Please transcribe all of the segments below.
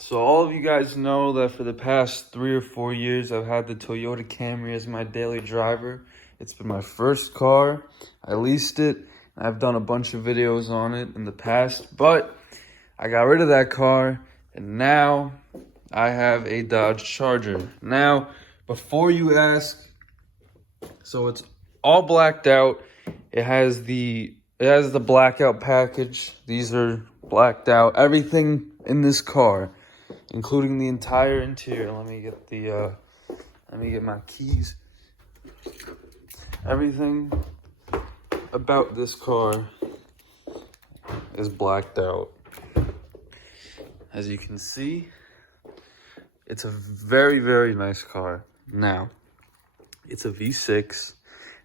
So all of you guys know that for the past 3 or 4 years, I've had the Toyota Camry as my daily driver. It's been my first car. I leased it. I've done a bunch of videos on it in the past, but I got rid of that car, and now I have a Dodge Charger. Now, before you ask, so it's all blacked out. It has the blackout package. These are blacked out. Everything in this car, including the entire interior. Let me get my keys. Everything about this car is blacked out. As you can see, it's a very, very nice car. Now, it's a V6.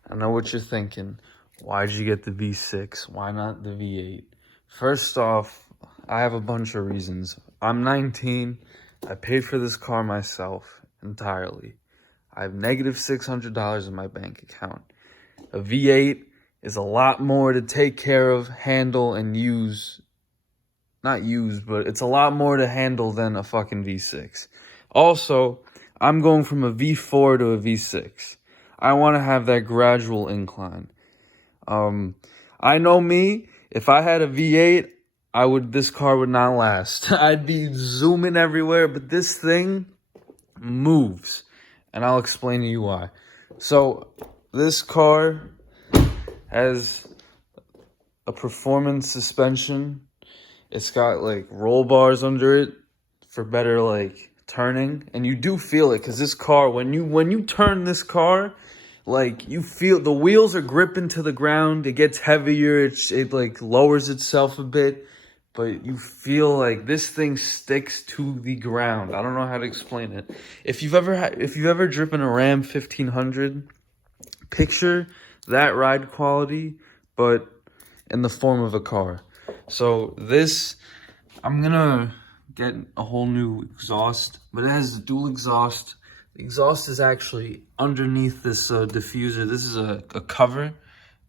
I know what you're thinking. Why'd you get the V6? Why not the V8? First off, I have a bunch of reasons. I'm 19. I paid for this car myself entirely. I have negative $600 in my bank account. A V8 is a lot more to take care of, handle, and use. Not use, but it's a lot more to handle than a fucking V6. Also, I'm going from a V4 to a V6. I want to have that gradual incline. I know me, if I had a V8, this car would not last. I'd be zooming everywhere, but this thing moves. And I'll explain to you why. So, this car has a performance suspension. It's got like roll bars under it for better like turning. And you do feel it, because this car, when you turn this car, like, you feel the wheels are gripping to the ground. It gets heavier. It like lowers itself a bit. But you feel like this thing sticks to the ground. I don't know how to explain it. If you've ever driven a Ram 1500, picture that ride quality, but in the form of a car. So this, I'm gonna get a whole new exhaust, but it has dual exhaust. The exhaust is actually underneath this diffuser. This is a cover,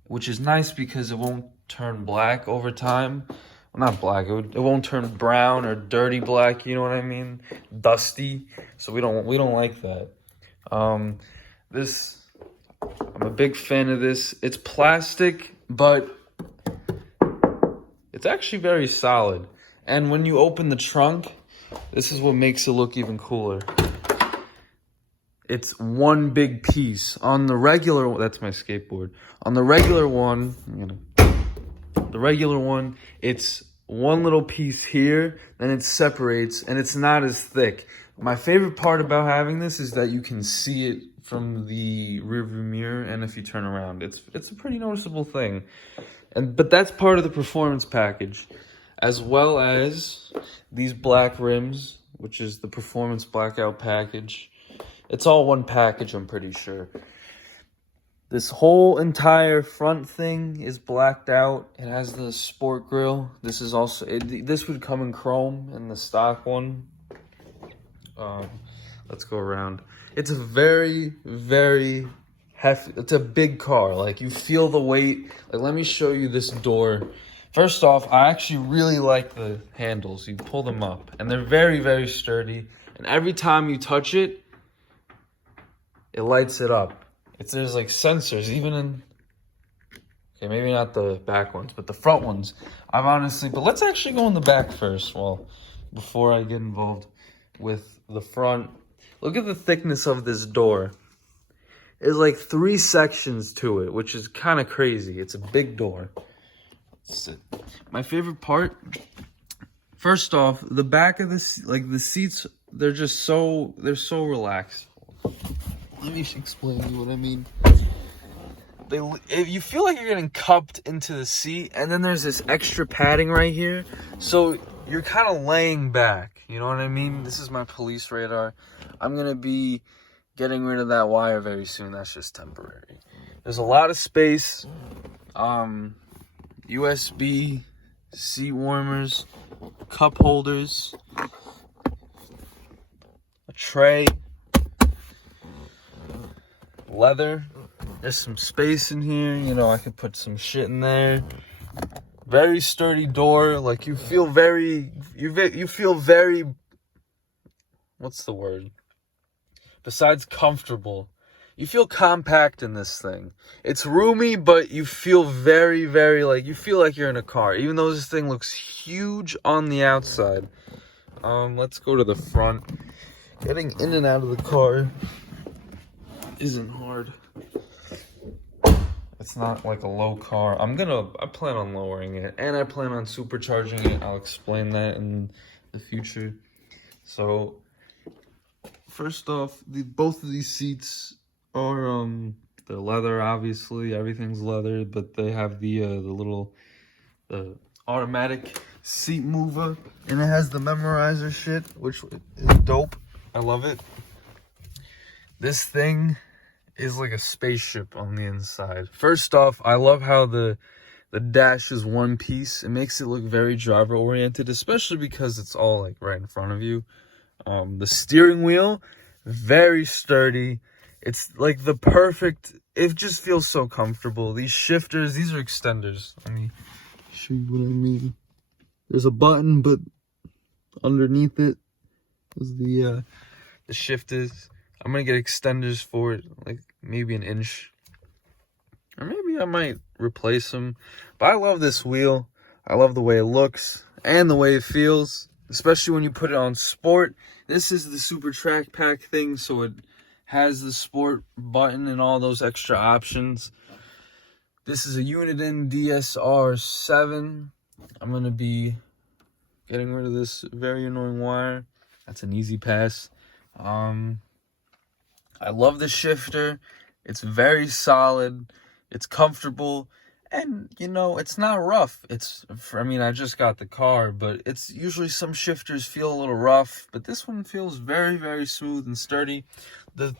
which is nice because it won't turn black over time. Well, not black. It won't turn brown or dirty black. You know what I mean? Dusty. So we don't like that. I'm a big fan of this. It's plastic, but it's actually very solid. And when you open the trunk, this is what makes it look even cooler. It's one big piece. On the regular, that's my skateboard. On the regular one, it's one little piece here, then it separates, and it's not as thick. My favorite part about having this is that you can see it from the rearview mirror, and if you turn around, it's a pretty noticeable thing. But that's part of the performance package, as well as these black rims, which is the performance blackout package. It's all one package, I'm pretty sure. This whole entire front thing is blacked out. It has the sport grille. This is also this would come in chrome in the stock one. Let's go around. It's a very, very hefty. It's a big car. Like, you feel the weight. Like, let me show you this door. First off, I actually really like the handles. You pull them up, and they're very, very sturdy. And every time you touch it, it lights it up. There's like sensors, even in, okay, maybe not the back ones, but the front ones. But let's actually go in the back first, before I get involved with the front. Look at the thickness of this door. There's like 3 sections to it, which is kind of crazy. It's a big door. My favorite part, first off, the back of this, like the seats, they're so relaxed. Let me explain to you what I mean. You feel like you're getting cupped into the seat, and then there's this extra padding right here, so you're kind of laying back. You know what I mean? This is my police radar. I'm gonna be getting rid of that wire very soon. That's just temporary. There's a lot of space. USB seat warmers, cup holders, a tray. Leather. There's some space in here. You know, I could put some shit in there. Very sturdy door. Like, you feel very what's the word? Besides comfortable, you feel compact in this thing. It's roomy, but you feel very, very, like, you feel like you're in a car, even though this thing looks huge on the outside. Let's go to the front. Getting in and out of the car isn't hard. It's not like a low car. I plan on lowering it, and I plan on supercharging it. I'll explain that in the future. So, first off, both of these seats are they're leather. Obviously, everything's leather, but they have the automatic seat mover, and it has the memorizer shit, which is dope. I love it. This thing is like a spaceship on the inside. First off, I love how the dash is one piece. It makes it look very driver oriented, especially because it's all like right in front of you. The steering wheel, very sturdy. It's like the perfect, it just feels so comfortable. These shifters, these are extenders. Let me show you what I mean. There's a button, but underneath it is the shifters. I'm gonna get extenders for it, like maybe an inch. Or maybe I might replace them. But I love this wheel. I love the way it looks and the way it feels, especially when you put it on sport. This is the Super Track Pack thing, so it has the sport button and all those extra options. This is a Uniden DSR7. I'm going to be getting rid of this very annoying wire. That's an easy pass. I love the shifter. It's very solid. It's comfortable. And, you know, it's not rough. I just got the car, but it's usually some shifters feel a little rough. But this one feels very, very smooth and sturdy.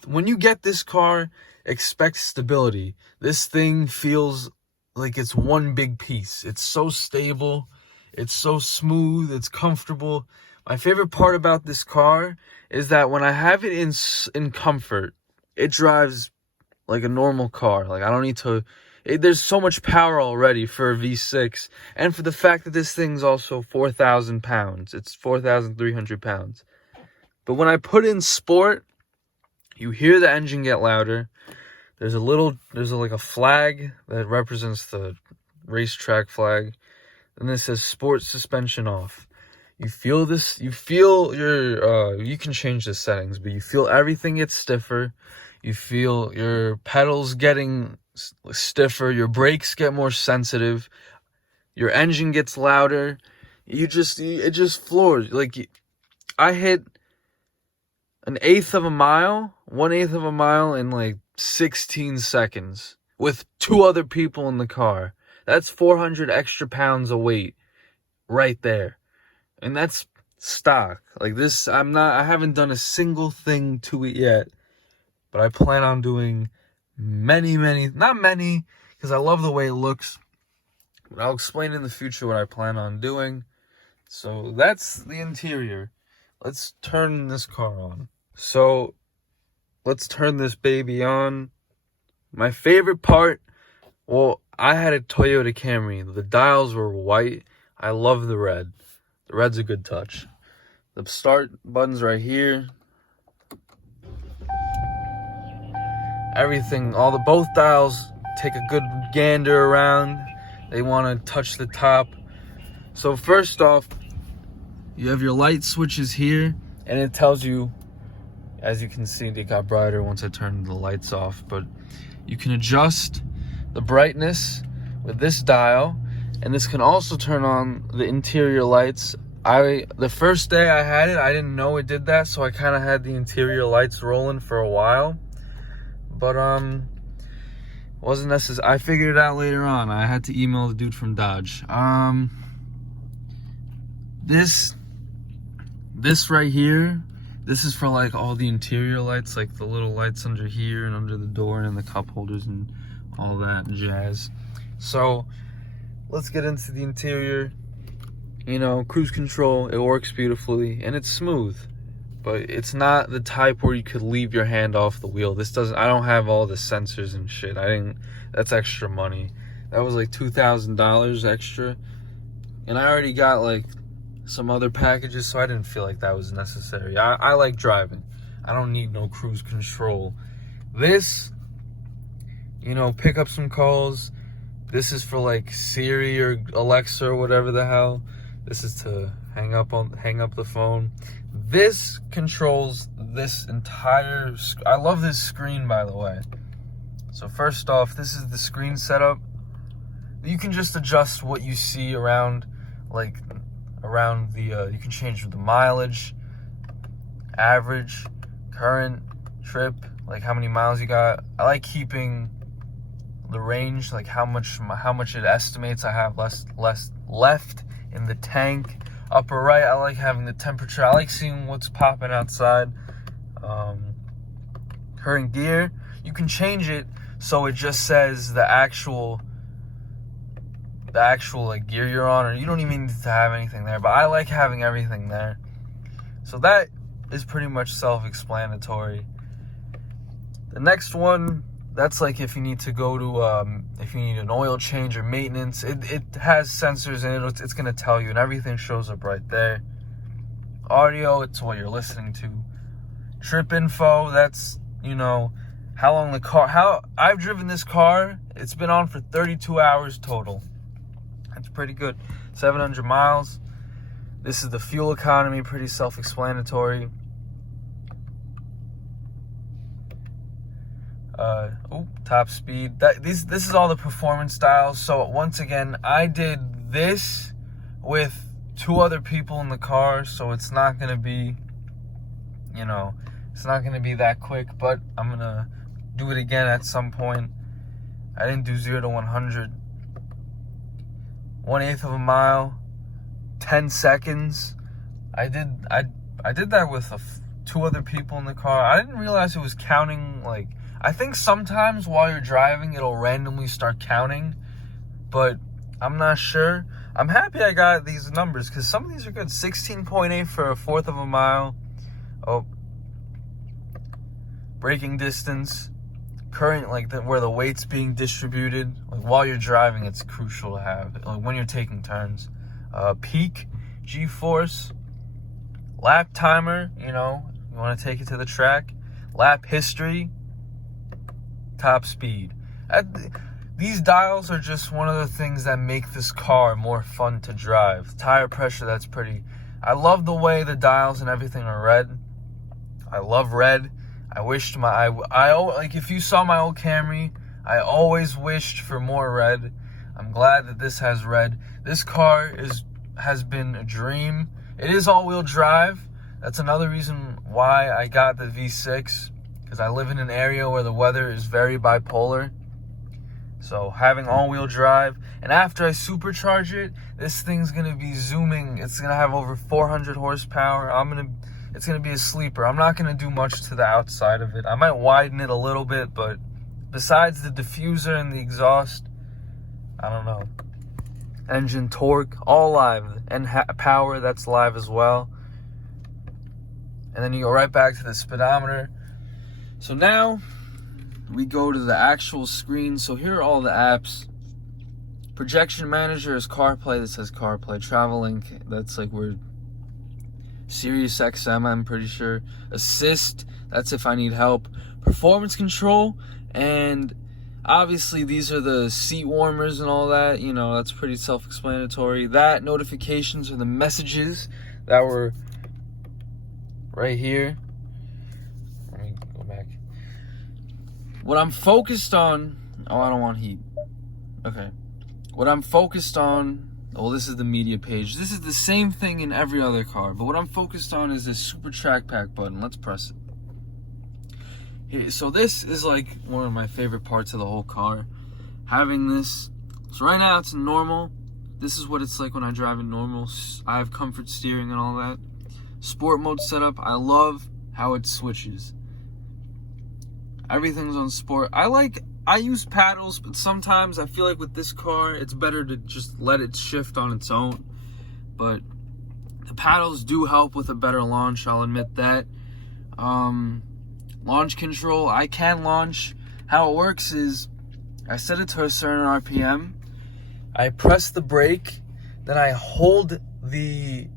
When you get this car, expect stability. This thing feels like it's one big piece. It's so stable. It's so smooth. It's comfortable. My favorite part about this car is that when I have it in comfort, it drives like a normal car. Like, I don't need to... there's so much power already for a V6. And for the fact that this thing's also 4,000 pounds. It's 4,300 pounds. But when I put in sport, you hear the engine get louder. There's like a flag that represents the racetrack flag. And it says sport suspension off. You feel this, you can change the settings, but you feel everything gets stiffer. You feel your pedals getting stiffer. Your brakes get more sensitive. Your engine gets louder. It just floors. Like, I hit 1/8 of a mile in like 16 seconds with 2 other people in the car. That's 400 extra pounds of weight right there. And that's stock. Like this, I haven't done a single thing to it yet, but I plan on doing not many, because I love the way it looks. But I'll explain in the future what I plan on doing. So that's the interior. Let's turn this car on. So let's turn this baby on. My favorite part, well, I had a Toyota Camry. The dials were white. I love the red. The red's a good touch. The start button's right here. Everything, both dials take a good gander around. They want to touch the top. So first off, you have your light switches here, and it tells you, as you can see, they got brighter once I turned the lights off, but you can adjust the brightness with this dial, and this can also turn on the interior lights. The first day I had it, I didn't know it did that, so I kind of had the interior lights rolling for a while. But wasn't necessary. I figured it out later on. I had to email the dude from Dodge. This right here, this is for like all the interior lights, like the little lights under here and under the door and the cup holders and all that jazz. So let's get into the interior. You know, cruise control, it works beautifully and it's smooth, but it's not the type where you could leave your hand off the wheel. I don't have all the sensors and shit. That's extra money. That was like $2,000 extra. And I already got like some other packages, so I didn't feel like that was necessary. I like driving. I don't need no cruise control. This, pick up some calls. This is for like Siri or Alexa or whatever the hell. This is to hang up the phone. This controls this entire. I love this screen, by the way. So first off, this is the screen setup. You can just adjust what you see around the. You can change the mileage, average, current, trip, like how many miles you got. I like keeping the range, like how much it estimates I have left in the tank. Upper right, I like having the temperature. I like seeing what's popping outside. Current gear, you can change it so it just says the actual like gear you're on, or you don't even need to have anything there, but I like having everything there. So that is pretty much self-explanatory. The next one, that's like if you need to go to, if you need an oil change or maintenance, it has sensors in it. It's going to tell you, and everything shows up right there. Audio, it's what you're listening to. Trip info, that's, how long the car, how I've driven this car. It's been on for 32 hours total. That's pretty good. 700 miles. This is the fuel economy, pretty self-explanatory. Top speed. This is all the performance dials. So once again, I did this with 2 other people in the car, so it's not gonna be, it's not gonna be that quick. But I'm gonna do it again at some point. I didn't do 0 to 100. 1/8 of a mile, 10 seconds. I did that with 2 other people in the car. I didn't realize it was counting. Like, I think sometimes while you're driving, it'll randomly start counting, but I'm not sure. I'm happy I got these numbers because some of these are good. 16.8 for 1/4 of a mile. Braking distance, current, like where the weight's being distributed. Like while you're driving, it's crucial to have, like when you're taking turns. Peak G-force, lap timer, you want to take it to the track. Lap history, top speed. These dials are just one of the things that make this car more fun to drive. Tire pressure, that's pretty. I love the way the dials and everything are red. I love red. I wished like if you saw my old Camry, I always wished for more red. I'm glad that this has red. This car has been a dream. It is all-wheel drive. That's another reason why I got the V6, because I live in an area where the weather is very bipolar. So having all-wheel drive, and after I supercharge it, this thing's gonna be zooming. It's gonna have over 400 horsepower. It's gonna be a sleeper. I'm not gonna do much to the outside of it. I might widen it a little bit, but besides the diffuser and the exhaust, I don't know. Engine, torque, all live, and power, that's live as well. And then you go right back to the speedometer. So now we go to the actual screen. So here are all the apps. Projection manager is CarPlay. That says CarPlay. Travelink, that's like where Sirius XM, I'm pretty sure. Assist, that's if I need help. Performance control, and obviously these are the seat warmers and all that. That's pretty self-explanatory. That notifications are the messages that were right here. Let me go back. What I'm focused on... Oh, I don't want heat. Okay. What I'm focused on... Well, this is the media page. This is the same thing in every other car, but what I'm focused on is this Super Track Pack button. Let's press it. Here, so this is like one of my favorite parts of the whole car. Having this. So right now it's normal. This is what it's like when I drive in normal. I have comfort steering and all that. Sport mode setup. I love how it switches. Everything's on sport. I use paddles, but sometimes I feel like with this car, it's better to just let it shift on its own. But the paddles do help with a better launch, I'll admit that. Launch control, I can launch. How it works is, I set it to a certain RPM. I press the brake, then I hold the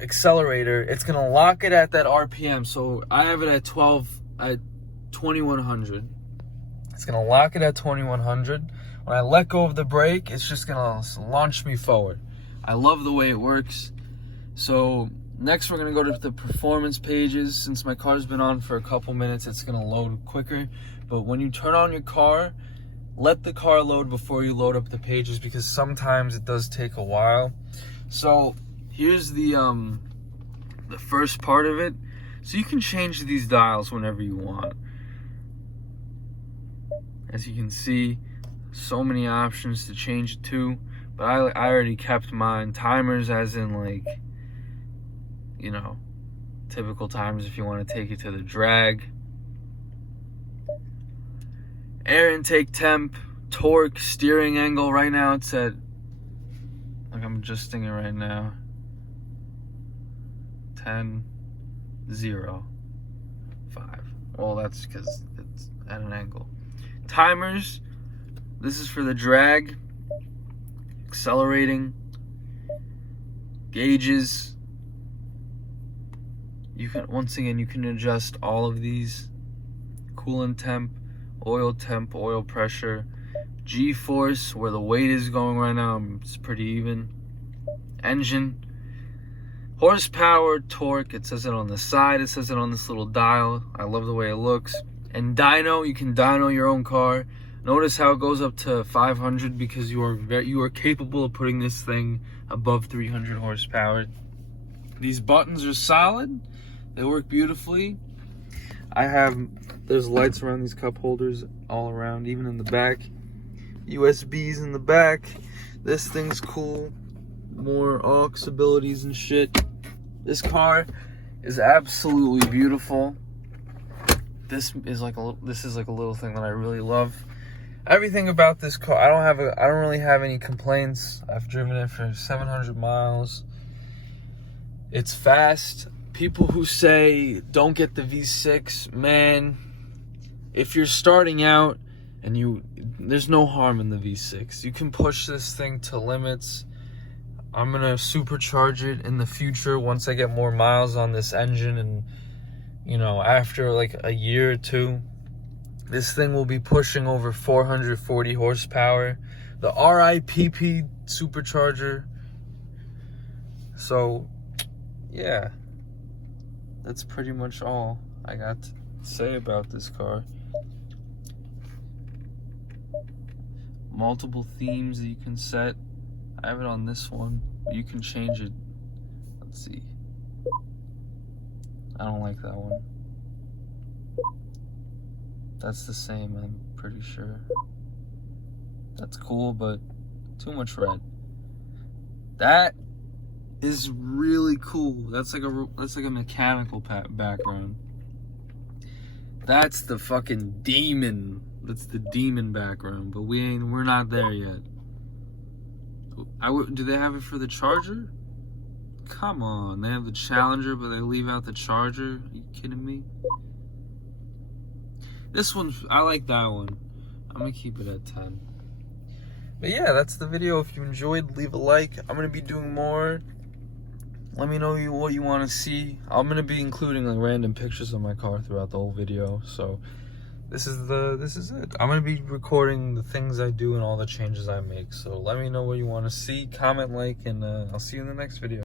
accelerator, it's gonna lock it at that RPM. So I have it at 2100. It's gonna lock it at 2100. When I let go of the brake, it's just gonna launch me forward. I love the way it works. So next we're gonna go to the performance pages. Since my car's been on for a couple minutes, it's gonna load quicker. But when you turn on your car, let the car load before you load up the pages, because sometimes it does take a while. So here's the first part of it. So you can change these dials whenever you want. As you can see, so many options to change it to, but I already kept mine. Timers, as in, like, you know, typical timers if you want to take it to the drag. Air intake temp, torque, steering angle. Right now it's at, like, I'm adjusting it right now, 10, 0, 5. Well, that's because it's at an angle. Timers, this is for the drag, accelerating, gauges. You can, once again, you can adjust all of these. Coolant temp, oil pressure, G-force, where the weight is going right now, it's pretty even. Engine, horsepower, torque, it says it on the side, it says it on this little dial. I love the way it looks. And dyno, you can dyno your own car. Notice how it goes up to 500, because you are capable of putting this thing above 300 horsepower. These buttons are solid. They work beautifully. There's lights around these cup holders all around, even in the back. USBs in the back. This thing's cool. More aux abilities and shit. This car is absolutely beautiful. This is like a little thing that I really love. Everything about this car, I don't really have any complaints. I've driven it for 700 miles. It's fast. People who say don't get the V6, man, if you're starting out and there's no harm in the V6. You can push this thing to limits. I'm gonna supercharge it in the future once I get more miles on this engine, and you know, after like a year or two, this thing will be pushing over 440 horsepower. The RIPP supercharger. So, yeah. That's pretty much all I got to say about this car. Multiple themes that you can set. I have it on this one, but you can change it. Let's see. I don't like that one. That's the same, I'm pretty sure. That's cool, but too much red. That is really cool. That's like a mechanical background. That's the fucking demon. That's the demon background, but we're not there yet. Do they have it for the Charger? Come on, they have the Challenger, but they leave out the Charger. Are you kidding me? This one, I like that one. I'm gonna keep it at 10. But yeah, that's the video. If you enjoyed, leave a like. I'm gonna be doing more. Let me know what you want to see. I'm gonna be including like random pictures of my car throughout the whole video. So this is it. I'm gonna be recording the things I do and all the changes I make. So let me know what you want to see. Comment, like, and I'll see you in the next video.